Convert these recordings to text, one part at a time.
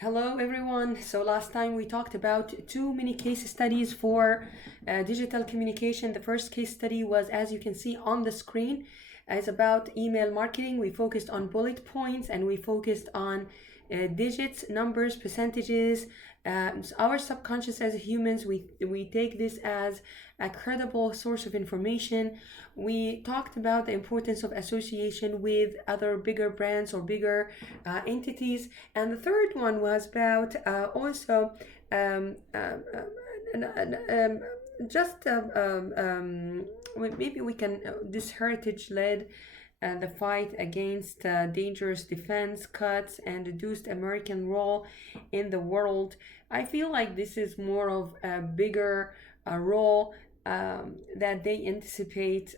Hello, everyone. So, last time we talked about two mini case studies for digital communication. The first case study was, as you can see on the screen, is about email marketing. We focused on bullet points and we focused on digits, numbers, percentages. Our subconscious as humans, we take this as a credible source of information. We talked about the importance of association with other bigger brands or bigger entities. And the third one was about also um, um, um, um, just maybe we can this heritage led the fight against dangerous defense cuts and reduced American role in the world. I feel like this is more of a bigger role that they anticipate.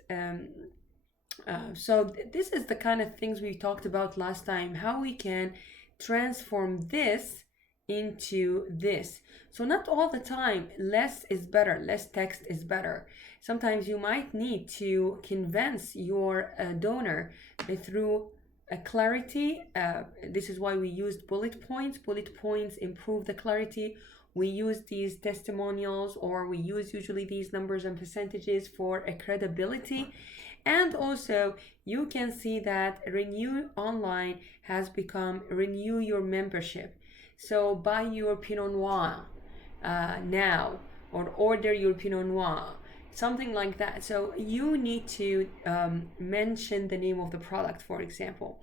This is the kind of things we talked about last time, how we can transform this into this. So not all the time less is better, less text is better. Sometimes you might need to convince your donor through a clarity. This is why we used bullet points. Bullet points improve the clarity. We use these testimonials, or we use usually these numbers and percentages for a credibility. And also, you can see that Renew Online has become Renew Your Membership. So buy your Pinot Noir now, or order your Pinot Noir, something like that. So you need to mention the name of the product, for example.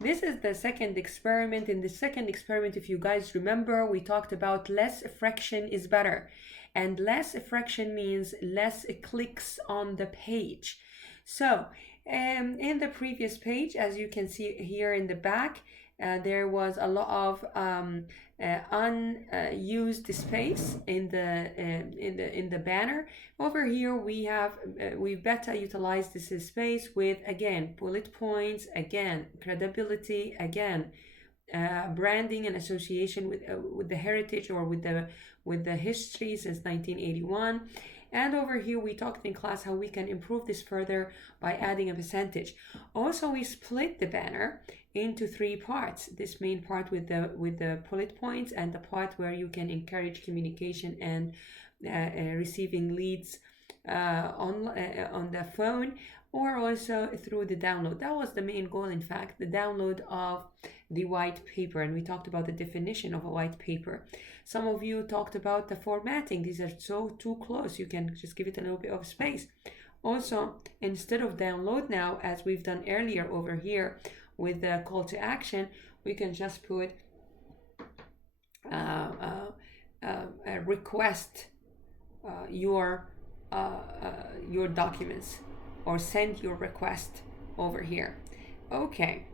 This is the second experiment. In the second experiment, if you guys remember, we talked about less friction is better. And less friction means less clicks on the page. So, in the previous page, as you can see here in the back, there was a lot of unused space in the banner. Over here, we better utilize this space with, again, bullet points, again credibility, again branding and association with the heritage, or with the history since 1981. And over here, we talked in class how we can improve this further by adding a percentage. Also, we split the banner into three parts. This main part with the bullet points, and the part where you can encourage communication and receiving leads on the phone, or also through the download. That was the main goal, in fact, the download of the white paper. And we talked about the definition of a white paper. Some of you talked about the formatting. These are so too close. You can just give it a little bit of space. Also, instead of download now, as we've done earlier over here with the call to action, we can just put request your documents, or send your request over here. Okay.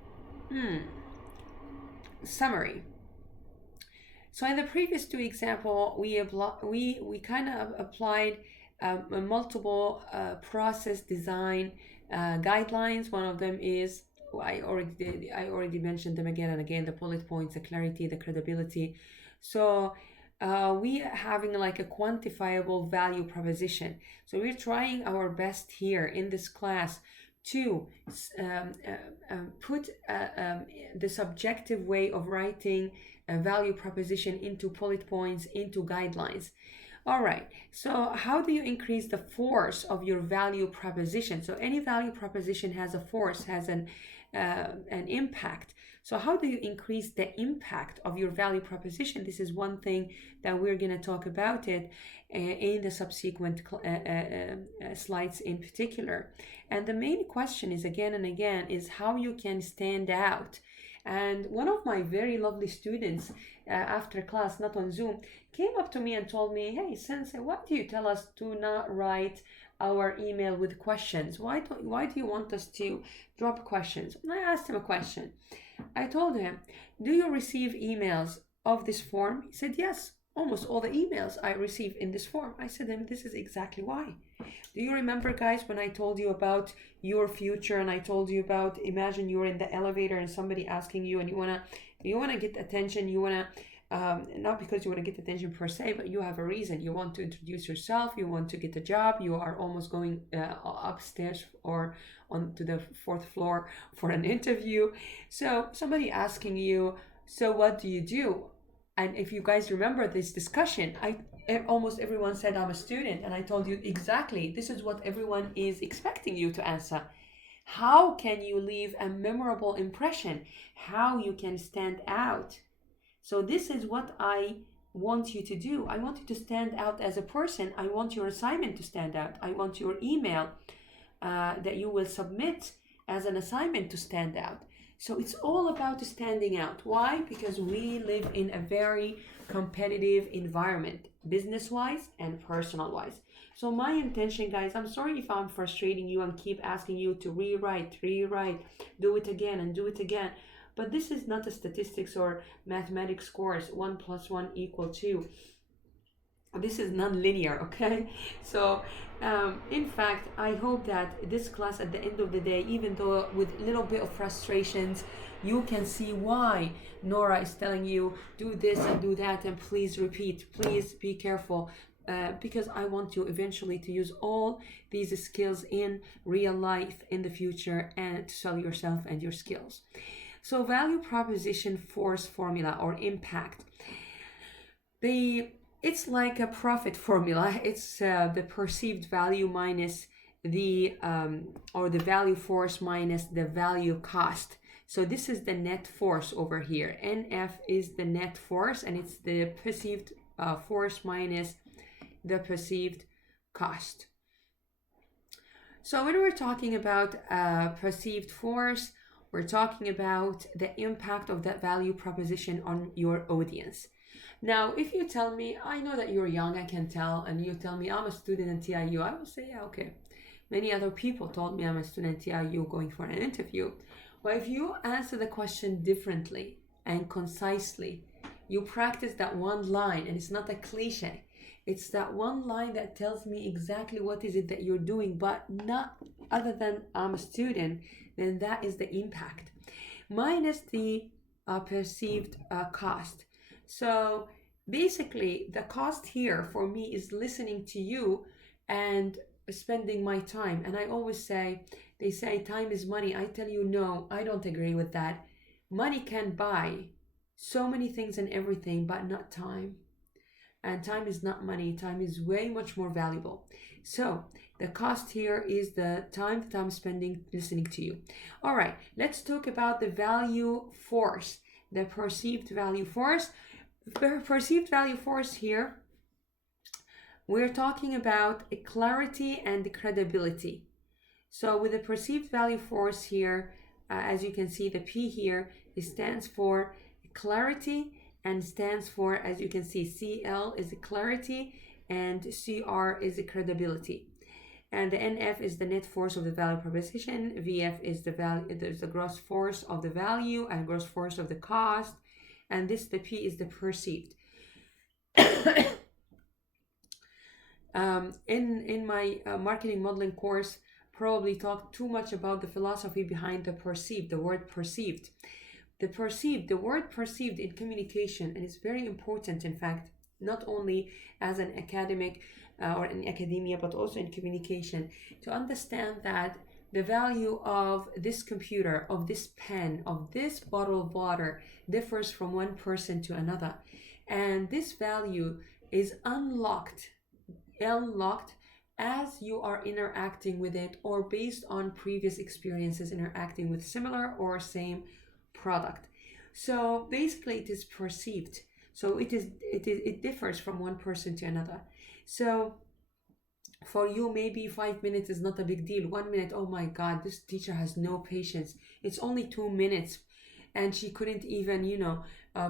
Summary. So in the previous two example, we kind of applied a multiple process design guidelines. One of them is, I already mentioned them again and again: the bullet points, the clarity, the credibility. So we are having like a quantifiable value proposition. So we're trying our best here in this class to put the subjective way of writing a value proposition into bullet points, into guidelines. All right, so how do you increase the force of your value proposition? So any value proposition has a force, has an impact. So how do you increase the impact of your value proposition? This is one thing that we're going to talk about it in the subsequent slides in particular. And the main question is, again and again, is how you can stand out. And one of my very lovely students after class, not on Zoom, came up to me and told me, "Hey, Sensei, why do you tell us to not write our email with questions? Why do you want us to drop questions?" And I asked him a question. I told him, "Do you receive emails of this form?" He said, "Yes, almost all the emails I receive in this form." I said to him, "This is exactly why. Do you remember, guys, when I told you about your future, and I told you about, imagine you're in the elevator and somebody asking you, and you wanna get attention, you wanna not because you want to get attention per se, but you have a reason. You want to introduce yourself, you want to get a job, you are almost going upstairs or onto the fourth floor for an interview. So somebody asking you, so what do you do? And if you guys remember this discussion, almost everyone said I'm a student, and I told you exactly this is what everyone is expecting you to answer. How can you leave a memorable impression? How you can stand out? So this is what I want you to do. I want you to stand out as a person. I want your assignment to stand out. I want your email that you will submit as an assignment to stand out. So it's all about standing out. Why? Because we live in a very competitive environment, business-wise and personal-wise. So my intention, guys, I'm sorry if I'm frustrating you and keep asking you to rewrite, do it again and do it again. But this is not a statistics or mathematics course, 1 + 1 = 2. This is non-linear, okay? So in fact, I hope that this class at the end of the day, even though with a little bit of frustrations, you can see why Nora is telling you do this and do that, and please repeat, please be careful, because I want you eventually to use all these skills in real life in the future and to sell yourself and your skills. So value proposition force formula or impact. It's like a profit formula. It's the perceived value minus the or the value force minus the value cost. So this is the net force over here. NF is the net force, and it's the perceived force minus the perceived cost. So when we're talking about perceived force, we're talking about the impact of that value proposition on your audience. Now, if you tell me, I know that you're young, I can tell, and you tell me I'm a student in TIU, I will say, yeah, okay. Many other people told me I'm a student at TIU going for an interview. But if you answer the question differently and concisely, you practice that one line, and it's not a cliche. It's that one line that tells me exactly what is it that you're doing, but not other than I'm a student, then that is the impact. Minus the perceived cost. So basically, the cost here for me is listening to you and spending my time. And I always say, they say time is money. I tell you, no, I don't agree with that. Money can buy so many things and everything, but not time. And time is not money. Time is way much more valuable. So the cost here is the time that I'm spending listening to you. All right, let's talk about the value force, the perceived value force. Perceived value force here, we're talking about clarity and credibility. So with the perceived value force here, as you can see, the P here, it stands for clarity and stands for, as you can see, CL is clarity and CR is credibility. And the NF is the net force of the value proposition. VF is the value, there's the gross force of the value and gross force of the cost. And this, the P, is the perceived. In my marketing modeling course, probably talked too much about the philosophy behind the perceived, the word perceived. The word perceived in communication, and it's very important, in fact, not only as an academic or in academia, but also in communication, to understand that the value of this computer, of this pen, of this bottle of water differs from one person to another. And this value is unlocked as you are interacting with it, or based on previous experiences interacting with similar or same product. So basically it is perceived. So it differs from one person to another. So for you, maybe 5 minutes is not a big deal. 1 minute, oh my God, this teacher has no patience. It's only 2 minutes and she couldn't even,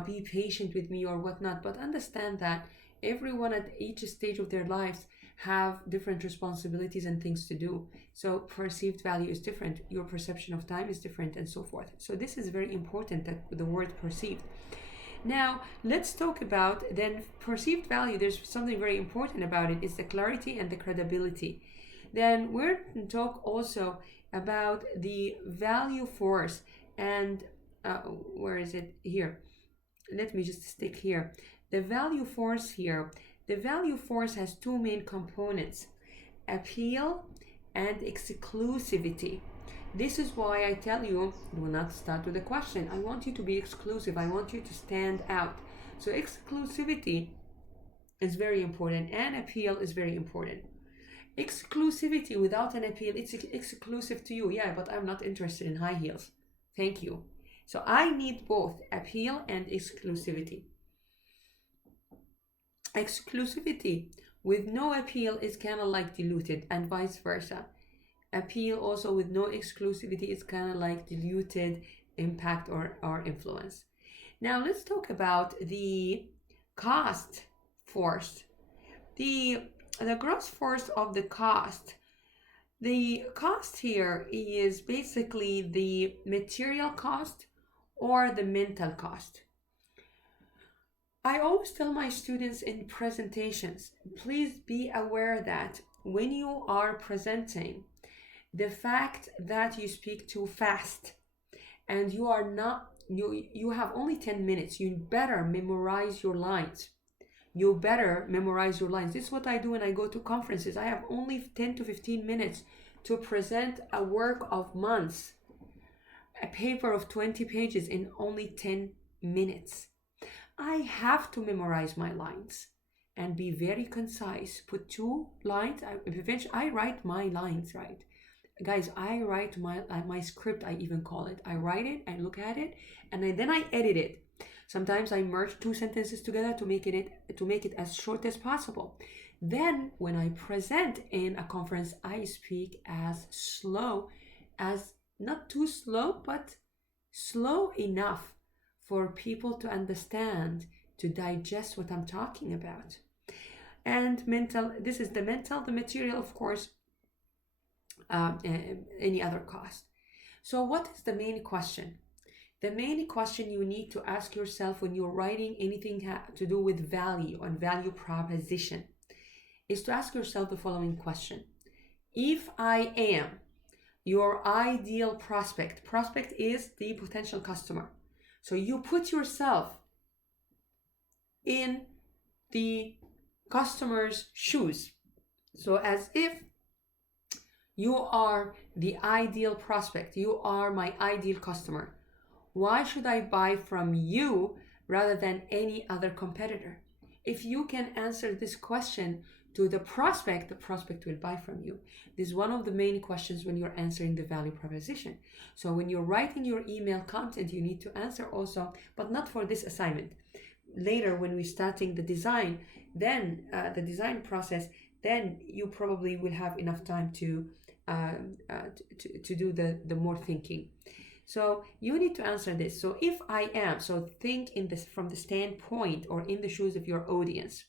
be patient with me or whatnot. But understand that everyone at each stage of their lives have different responsibilities and things to do. So perceived value is different. Your perception of time is different, and so forth. So this is very important, that the word perceived. Now, let's talk about then perceived value. There's something very important about it. It's the clarity and the credibility. Then we're going to talk also about the value force. And where is it? Here. Let me just stick here. The value force here. The value force has two main components: appeal and exclusivity. This is why I tell you, do not start with a question. I want you to be exclusive. I want you to stand out. So exclusivity is very important, and appeal is very important. Exclusivity without an appeal, it's exclusive to you. Yeah, but I'm not interested in high heels. Thank you. So I need both appeal and exclusivity. Exclusivity with no appeal is kind of like diluted, and vice versa. Appeal also with no exclusivity is kind of like diluted impact or influence. Now let's talk about the cost force. The gross force of the cost. The cost here is basically the material cost or the mental cost. I always tell my students in presentations, please be aware that when you are presenting, the fact that you speak too fast and you are not, you have only 10 minutes, you better memorize your lines. You better memorize your lines. This is what I do when I go to conferences. I have only 10 to 15 minutes to present a work of months, a paper of 20 pages in only 10 minutes. I have to memorize my lines and be very concise. Put 2 lines. Eventually, I write my lines, right? Guys, I write my script, I even call it. I write it, I look at it, and then I edit it. Sometimes I merge 2 sentences together to make it as short as possible. Then when I present in a conference, I speak as slow as, not too slow, but slow enough for people to understand, to digest what I'm talking about. And mental, this is the mental, the material, of course, any other cost. So what is the main question? The main question you need to ask yourself when you're writing anything to do with value and value proposition is to ask yourself the following question. If I am your ideal prospect is the potential customer. So you put yourself in the customer's shoes. So as if you are the ideal prospect, you are my ideal customer. Why should I buy from you rather than any other competitor? If you can answer this question to the prospect will buy from you. This is one of the main questions when you're answering the value proposition. So when you're writing your email content, you need to answer also, but not for this assignment. Later, when we're starting the design, then the design process, then you probably will have enough time to do the more thinking. So you need to answer this. So if I am, so think in this from the standpoint or in the shoes of your audience.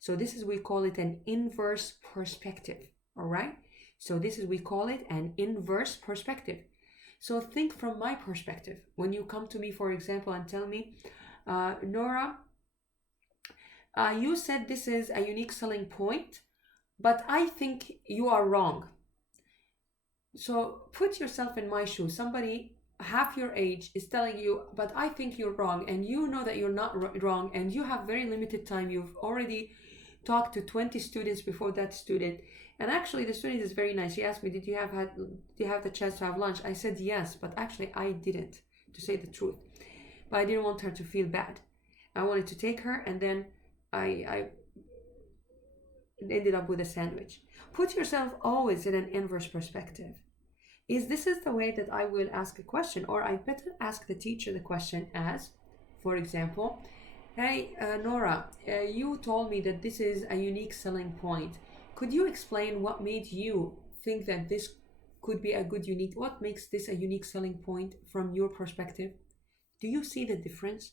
So this is, we call it an inverse perspective. All right. So this is, we call it an inverse perspective. So think from my perspective. When you come to me, for example, and tell me, Nora, you said this is a unique selling point, but I think you are wrong. So put yourself in my shoes. Somebody half your age is telling you, but I think you're wrong, and you know that you're not wrong, and you have very limited time. You've already talked to 20 students before that student, and actually the student is very nice. She asked me, did you have the chance to have lunch? I said yes, but actually I didn't, to say the truth. But I didn't want her to feel bad. I wanted to take her, and then I ended up with a sandwich. Put yourself always in an inverse perspective. This is the way that I will ask a question, or I better ask the teacher the question as, for example, hey, Nora, you told me that this is a unique selling point. Could you explain what made you think that this could be a good unique, what makes this a unique selling point from your perspective? Do you see the difference?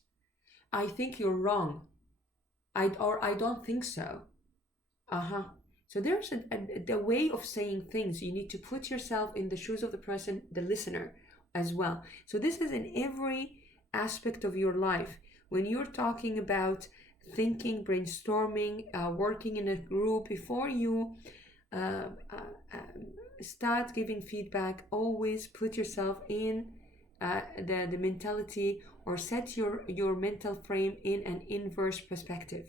I think you're wrong. I don't think so. So there's the way of saying things. You need to put yourself in the shoes of the person, the listener as well. So this is in every aspect of your life. When you're talking about thinking, brainstorming, working in a group, before you start giving feedback, always put yourself in the mentality, or set your mental frame in an inverse perspective.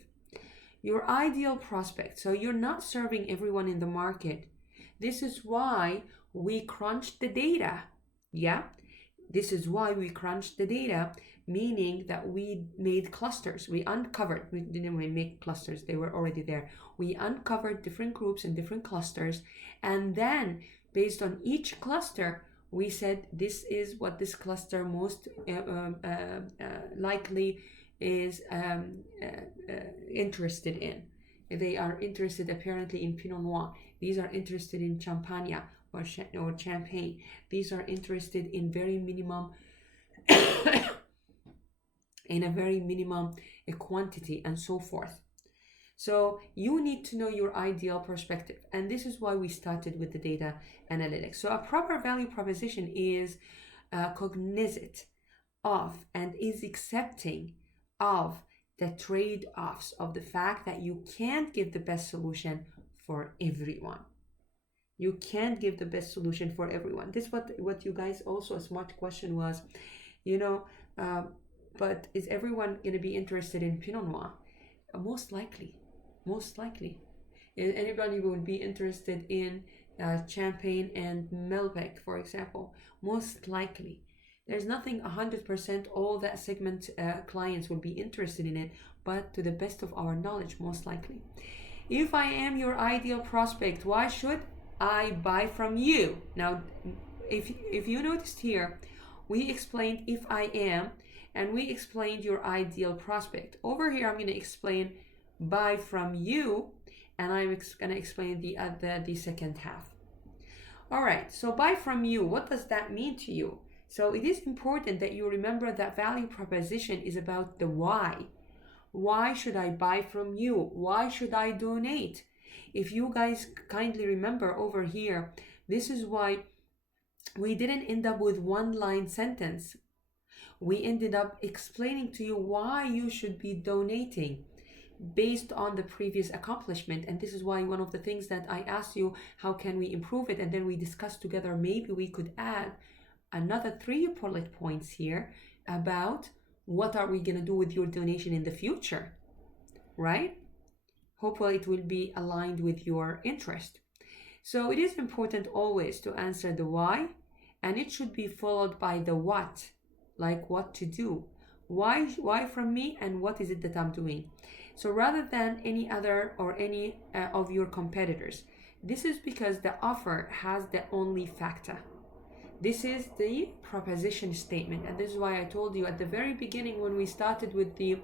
Your ideal prospect. So you're not serving everyone in the market. This is why we crunched the data. Yeah. This is why we crunched the data, meaning that we made clusters. We didn't make clusters, they were already there. We uncovered different groups and different clusters, and then based on each cluster, we said this is what this cluster most likely is interested in. They are interested apparently in Pinot Noir. These are interested in Champagne or Champagne. These are interested in very minimum, in a very minimum quantity, and so forth. So you need to know your ideal perspective. And this is why we started with the data analytics. So a proper value proposition is cognizant of and is accepting of the trade-offs of the fact that you can't give the best solution for everyone. You can't give the best solution for everyone. This is what you guys also, a smart question was, but is everyone going to be interested in Pinot Noir? Most likely. Anybody will be interested in Champagne and Malbec, for example. Most likely. There's nothing 100% all that segment clients will be interested in it, but to the best of our knowledge, most likely. If I am your ideal prospect, why should I buy from you? Now, if you noticed here, we explained if I am, and we explained your ideal prospect. Over here, I'm going to explain buy from you, and I'm going to explain the second half. All right, so buy from you, what does that mean to you? So it is important that you remember that value proposition is about the why. Why should I buy from you? Why should I donate? If you guys kindly remember over here, this is why we didn't end up with one-line sentence. We ended up explaining to you why you should be donating based on the previous accomplishment. And this is why one of the things that I asked you, how can we improve it? And then we discussed together, maybe we could add another 3 bullet points here about what are we going to do with your donation in the future, right? Hopefully it will be aligned with your interest. So it is important always to answer the why, and it should be followed by the what, like what to do. Why from me, and what is it that I'm doing? So rather than any other or any of your competitors, this is because the offer has the only factor. This is the proposition statement, and this is why I told you at the very beginning when we started with the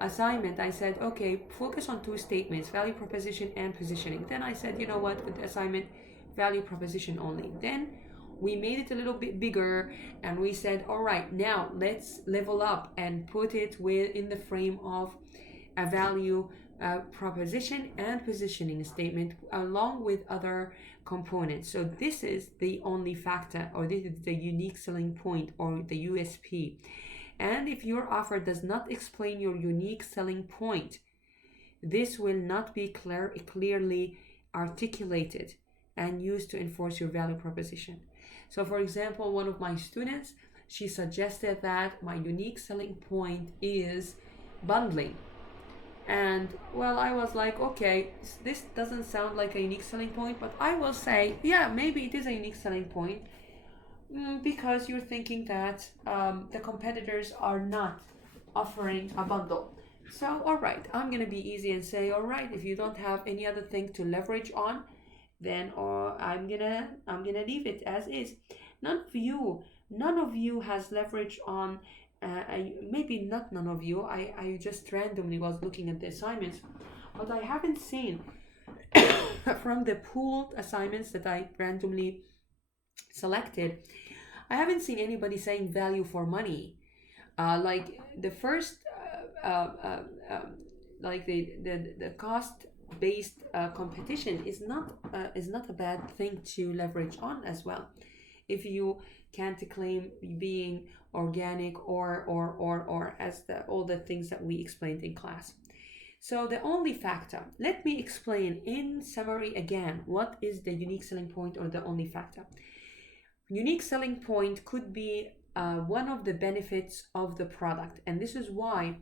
assignment, I said, okay, focus on 2 statements, value proposition and positioning. Then I said, you know what, with the assignment, value proposition only. Then we made it a little bit bigger, and we said, all right, now let's level up and put it in the frame of a value proposition and positioning statement along with other components. So this is the only factor, or this is the unique selling point, or the USP. And if your offer does not explain your unique selling point, this will not be clearly articulated and used to enforce your value proposition. So for example, one of my students, she suggested that my unique selling point is bundling. And well, I was like, okay, this doesn't sound like a unique selling point, but I will say, yeah, maybe it is a unique selling point because you're thinking that the competitors are not offering a bundle. So, all right, I'm going to be easy and say, all right, if you don't have any other thing to leverage on, then I'm gonna leave it as is. None of you has leverage on maybe not none of you. I just randomly was looking at the assignments, but I haven't seen from the pooled assignments that I randomly selected, I haven't seen anybody saying value for money. Like the first, like the cost based competition is not a bad thing to leverage on as well. If you can't claim being organic or as all the things that we explained in class. So the only factor, let me explain in summary again, what is the unique selling point or the only factor? Unique selling point could be one of the benefits of the product. And this is why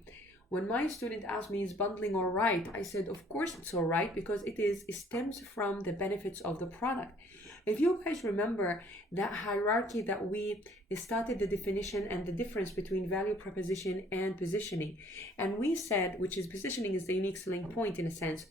when my student asked me, is bundling all right? I said, of course it's all right, because it stems from the benefits of the product. If you guys remember that hierarchy that we started the definition and the difference between value proposition and positioning, and we said, which is positioning is the unique selling point in a sense.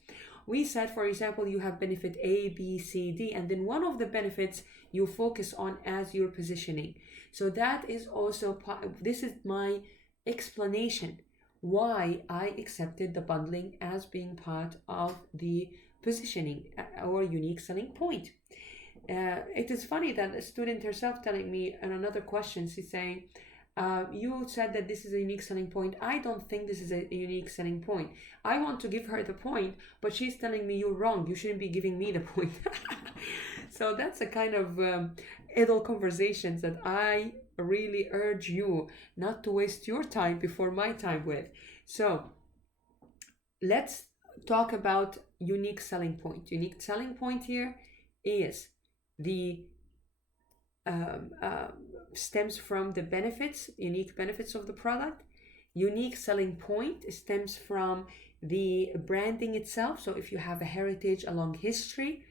We said, for example, you have benefit A, B, C, D, and then one of the benefits you focus on as your positioning. So that is also, this is my explanation why I accepted the bundling as being part of the positioning or unique selling point. It is funny that a student herself telling me in another question, she's saying, you said that this is a unique selling point. I don't think this is a unique selling point. I want to give her the point, but she's telling me you're wrong. You shouldn't be giving me the point. So that's a kind of idle conversations that I really urge you not to waste your time before my time with. So let's talk about unique selling point. Unique selling point here is the stems from the benefits, unique benefits of the product. Unique selling point stems from the branding itself. So if you have a heritage, a long history,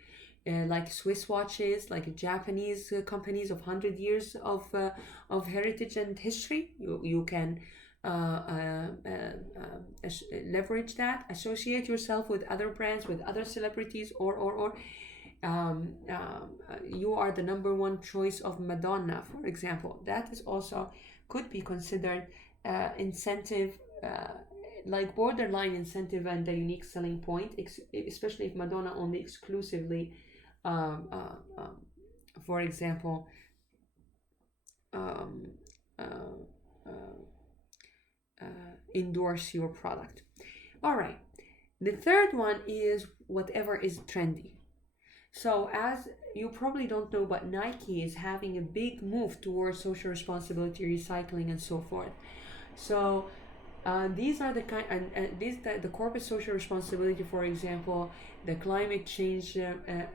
like Swiss watches, like Japanese companies of 100 years of heritage and history, you can leverage that, associate yourself with other brands, with other celebrities, or you are the number one choice of Madonna, for example. That is also could be considered incentive, like borderline incentive and a unique selling point, especially if Madonna only exclusively, for example, endorse your product. All right. The third one is whatever is trendy. So as you probably don't know, but Nike is having a big move towards social responsibility, recycling, and so forth. So these are the kind, and these the corporate social responsibility, for example, the climate change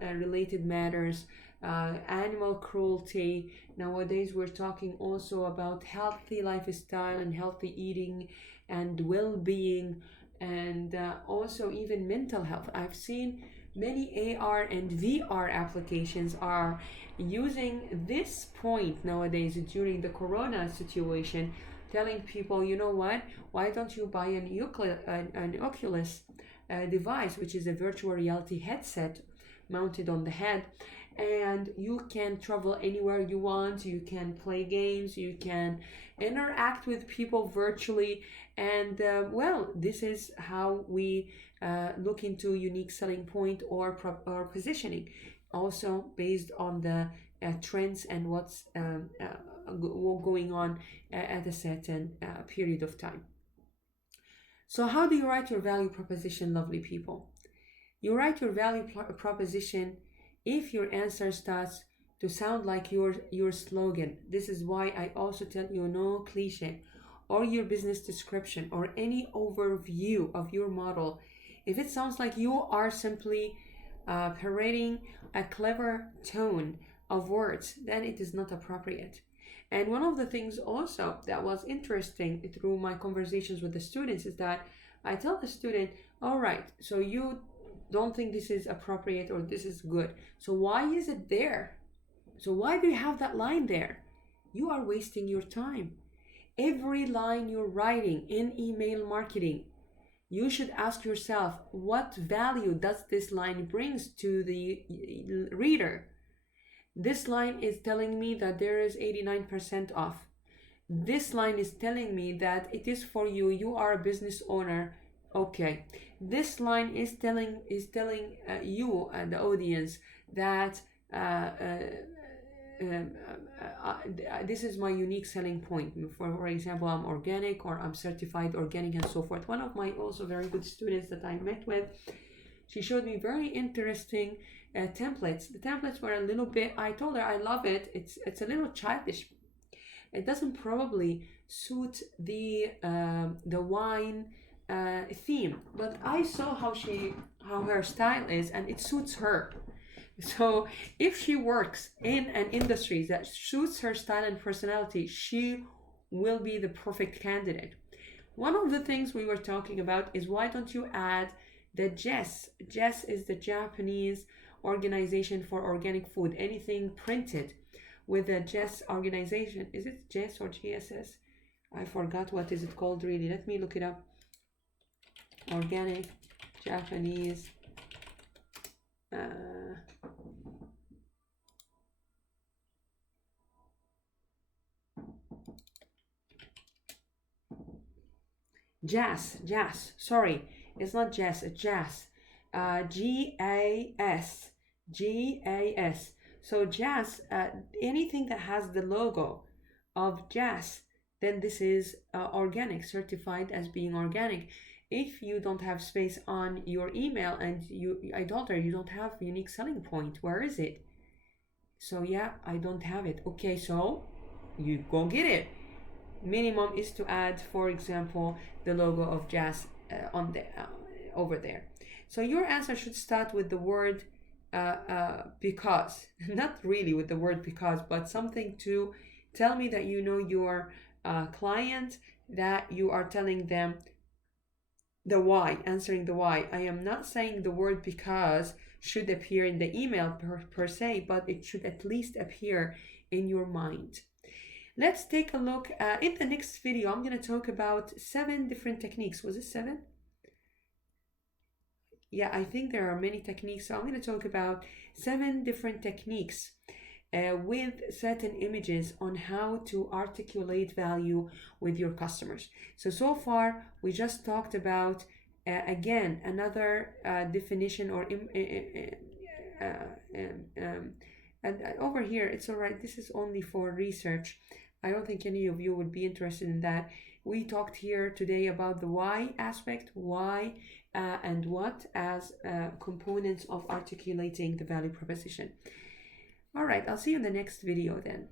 related matters, animal cruelty. Nowadays, we're talking also about healthy lifestyle and healthy eating and well-being, and also even mental health. I've seen many AR and VR applications are using this point nowadays during the corona situation, telling people, you know what, why don't you buy an Oculus device, which is a virtual reality headset mounted on the head, and you can travel anywhere you want, you can play games, you can interact with people virtually, and well, this is how we look into unique selling point or positioning, also based on the trends and what's going on at a certain period of time. So how do you write your value proposition, lovely people? You write your value proposition if your answer starts to sound like your slogan. This is why I also tell you no cliche, or your business description, or any overview of your model. If it sounds like you are simply parading a clever tone of words, then it is not appropriate. And one of the things also that was interesting through my conversations with the students is that I tell the student, all right, so you don't think this is appropriate or this is good. So why is it there? So why do you have that line there? You are wasting your time. Every line you're writing in email marketing, you should ask yourself, what value does this line brings to the reader? This line is telling me that there is 89% off. This line is telling me that it is for you. You are a business owner. Okay. This line is telling you and the audience that this is my unique selling point. For example, I'm organic, or I'm certified organic, and so forth. One of my also very good students that I met with, she showed me very interesting templates. The templates were a little bit, I told her I love it. It's a little childish. It doesn't probably suit the wine theme, but I saw how her style is, and it suits her. So if she works in an industry that suits her style and personality, she will be the perfect candidate. One of the things we were talking about is, why don't you add the Jess? Jess is the Japanese organization for organic food. Anything printed with a JES organization. Is it JES or GSS? I forgot what is it called really. Let me look it up. Organic Japanese JAS, sorry, it's not JAS, it's JAS, GAS. So JAS, anything that has the logo of JAS, then this is organic, certified as being organic. If you don't have space on your email and I told her you don't have unique selling point, where is it? So yeah, I don't have it. Okay, so you go get it. Minimum is to add, for example, the logo of JAS on the over there. So your answer should start with the word because, not really with the word because, but something to tell me that you know your client, that you are telling them the why, answering the why. I am not saying the word because should appear in the email per se, but it should at least appear in your mind. Let's take a look. In the next video, I'm going to talk about 7 different techniques. Was it 7? Yeah, I think there are many techniques. So I'm going to talk about 7 different techniques with certain images on how to articulate value with your customers. So far, we just talked about, again, another definition or and over here, it's all right. This is only for research. I don't think any of you would be interested in that. We talked here today about the why aspect, why and what as components of articulating the value proposition. All right, I'll see you in the next video then.